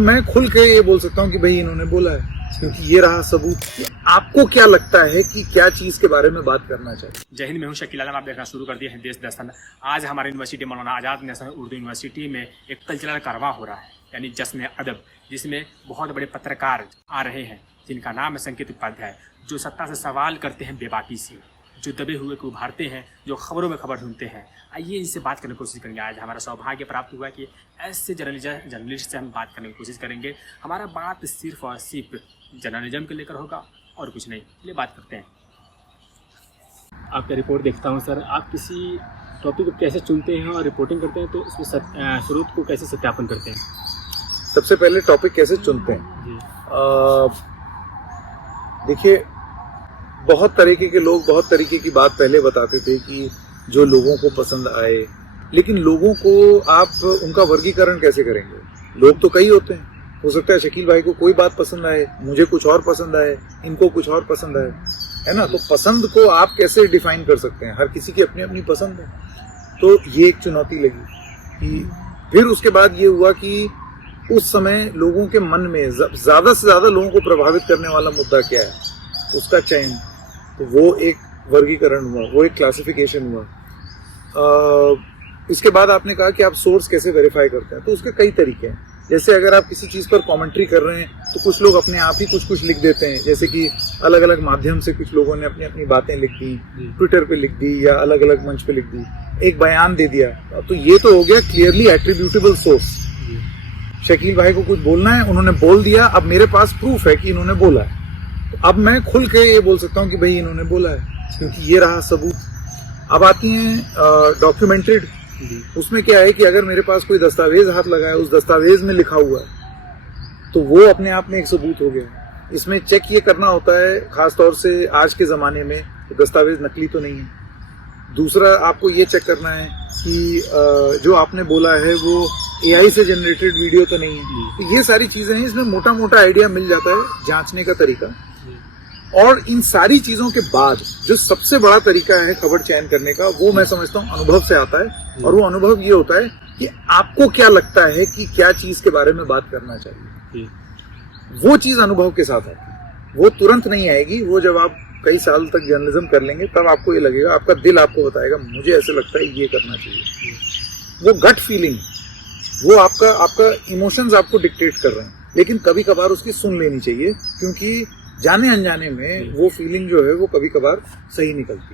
मैं खुल के ये बोल सकता हूँ कि भाई इन्होंने बोला है, क्योंकि ये रहा सबूत। आपको क्या लगता है कि क्या चीज के बारे में बात करना चाहिए? जय हिंद, मैं हूं शकील आलम। आप देखना शुरू कर दिए हैं देश दर्शन। आज हमारी university Maulana Azad national Urdu university में एक कल्चरल कारवा हो रहा है, यानी जश्न अदब, जिसमें बहुत बड़े पत्रकार आ रहे हैं जिनका नाम है संकेत उपाध्याय, जो सत्ता से सवाल करते हैं बेबाकी से, जो दबे हुए को उभारते हैं, जो खबरों में खबर ढूंढते हैं। आइए इनसे बात करने की कोशिश करेंगे। आज हमारा सौभाग्य प्राप्त हुआ कि ऐसे जर्नलिस्ट से हम बात करने की कोशिश करेंगे। हमारा बात सिर्फ और सिर्फ जर्नलिज्म को लेकर होगा और कुछ नहीं। चलिए बात करते हैं। आपका रिपोर्ट देखता हूँ सर, आप किसी टॉपिक को कैसे चुनते हैं और रिपोर्टिंग करते हैं, तो उसमें स्रोत को कैसे सत्यापन करते हैं? सबसे पहले टॉपिक कैसे चुनते हैं? देखिए, बहुत तरीके के लोग बहुत तरीके की बात पहले बताते थे कि जो लोगों को पसंद आए, लेकिन लोगों को आप उनका वर्गीकरण कैसे करेंगे? लोग तो कई होते हैं। हो सकता है शकील भाई को कोई बात पसंद आए, मुझे कुछ और पसंद आए, इनको कुछ और पसंद आए, है ना? तो पसंद को आप कैसे डिफाइन कर सकते हैं? हर किसी की अपनी अपनी पसंद है। तो ये एक चुनौती लगी कि फिर उसके बाद ये हुआ कि उस समय लोगों के मन में ज्यादा से ज्यादा लोगों को प्रभावित करने वाला मुद्दा क्या है, उसका चयन। तो वो एक वर्गीकरण हुआ, वो एक क्लासिफिकेशन हुआ। इसके बाद आपने कहा कि आप सोर्स कैसे वेरीफाई करते हैं, तो उसके कई तरीके हैं। जैसे अगर आप किसी चीज पर कमेंट्री कर रहे हैं तो कुछ लोग अपने आप ही कुछ लिख देते हैं, जैसे कि अलग अलग माध्यम से कुछ लोगों ने अपनी अपनी बातें लिख दी, ट्विटर पे लिख दी या अलग अलग मंच पे लिख दी, एक बयान दे दिया। तो ये तो हो गया क्लियरली एट्रीब्यूटेबल सोर्स। शकील भाई को कुछ बोलना है, उन्होंने बोल दिया, अब मेरे पास प्रूफ है कि इन्होंने बोला है, तो अब मैं खुल के ये बोल सकता हूँ कि भाई इन्होंने बोला है, क्योंकि ये रहा सबूत। अब आती है डॉक्यूमेंटेड। उसमें क्या है कि अगर मेरे पास कोई दस्तावेज हाथ लगा है, उस दस्तावेज में लिखा हुआ है, तो वो अपने आप में एक सबूत हो गया। इसमें चेक ये करना होता है, खासतौर से आज के जमाने में, तो दस्तावेज नकली तो नहीं है। दूसरा, आपको ये चेक करना है कि जो आपने बोला है वो AI से जनरेटेड वीडियो तो नहीं है। तो ये सारी चीजें हैं, इसमें मोटा मोटा आइडिया मिल जाता है जांचने का तरीका। और इन सारी चीजों के बाद जो सबसे बड़ा तरीका है खबर चयन करने का, वो मैं समझता हूँ अनुभव से आता है। और वो अनुभव ये होता है कि आपको क्या लगता है कि क्या चीज के बारे में बात करना चाहिए। वो चीज अनुभव के साथ आती है, वो तुरंत नहीं आएगी। वो जब आप कई साल तक जर्नलिज्म कर लेंगे तब आपको ये लगेगा, आपका दिल आपको बताएगा मुझे ऐसे लगता है ये करना चाहिए। वो गट फीलिंग, वो आपका इमोशंस आपको डिक्टेट कर रहे हैं। लेकिन कभी कभार उसकी सुन लेनी चाहिए, क्योंकि जाने अनजाने में वो फीलिंग जो है वो कभी कभार सही निकलती है।